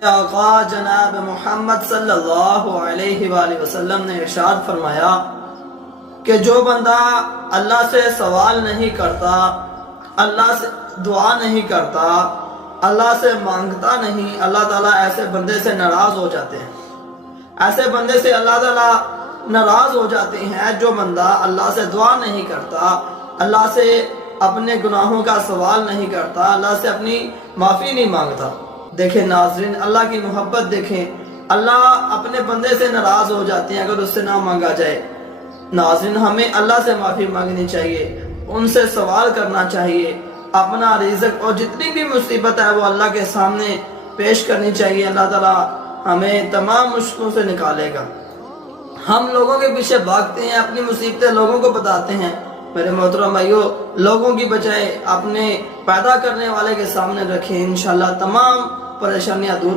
آقا جناب محمد صلی اللہ علیہ وآلہ وسلم نے ارشاد فرمایا کہ جو بندہ اللہ سے سوال نہیں کرتا، اللہ سے دعا نہیں کرتا، اللہ سے مانگتا نہیں، اللہ تعالیٰ ایسے بندے سے ناراض ہو جاتے ہیں۔ ایسے بندے سے اللہ تعالیٰ ناراض ہو جاتے ہیں جو بندہ اللہ سے دعا نہیں کرتا، اللہ سے اپنے گناہوں کا سوال نہیں کرتا، اللہ سے اپنی معافی نہیں مانگتا۔ دیکھیں ناظرین، اللہ کی محبت دیکھیں، اللہ اپنے بندے سے ناراض ہو جاتے ہیں اگر اس سے نہ مانگا جائے۔ ناظرین، ہمیں اللہ سے معافی مانگنی چاہیے، ان سے سوال کرنا چاہیے، اپنا رزق اور جتنی بھی مصیبت ہے وہ اللہ کے سامنے پیش کرنی چاہیے۔ اللہ تعالیٰ ہمیں تمام مشکلوں سے نکالے گا۔ ہم لوگوں کے پیچھے بھاگتے ہیں، اپنی مصیبتیں لوگوں کو بتاتے ہیں۔ میرے محترم بھائیو، لوگوں کی بجائے اپنے پیدا کرنے والے کے سامنے رکھیں، انشاءاللہ تمام پریشانیاں دور